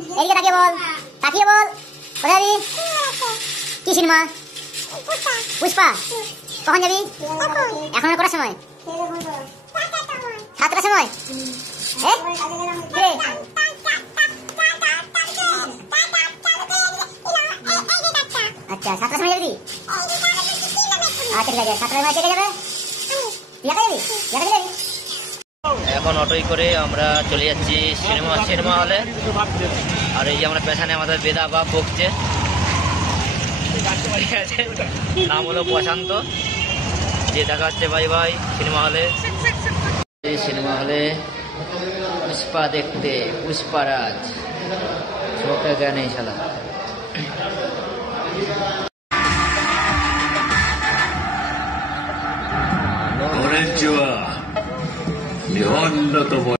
এদিকে তাকিয়ে বল, তাকিয়ে বল। কোথায় যাবি? কি সিনেমা? পুষ্পা। কখন যাবি? এখন কটার সময়? 7টার সময়। আচ্ছা 7টার সময় যাবি? আচ্ছা ঠিক আছে, 7টার সময় চেকে যাবে। এখন অটোই করে আমরা চলে যাচ্ছি সিনেমা হলে। আর এই যে আমরা পেছনে আমাদের বেদা বাপ বকছে, ঠিক আছে, নাম হলো প্রশান্ত। যে দেখা হচ্ছে বাই বাই সিনেমা হলে। সিনেমা হলে পুষ্পা দেখতে, পুষ্পারাজ ছোটা জ্ঞানে শালা।日本だと思う。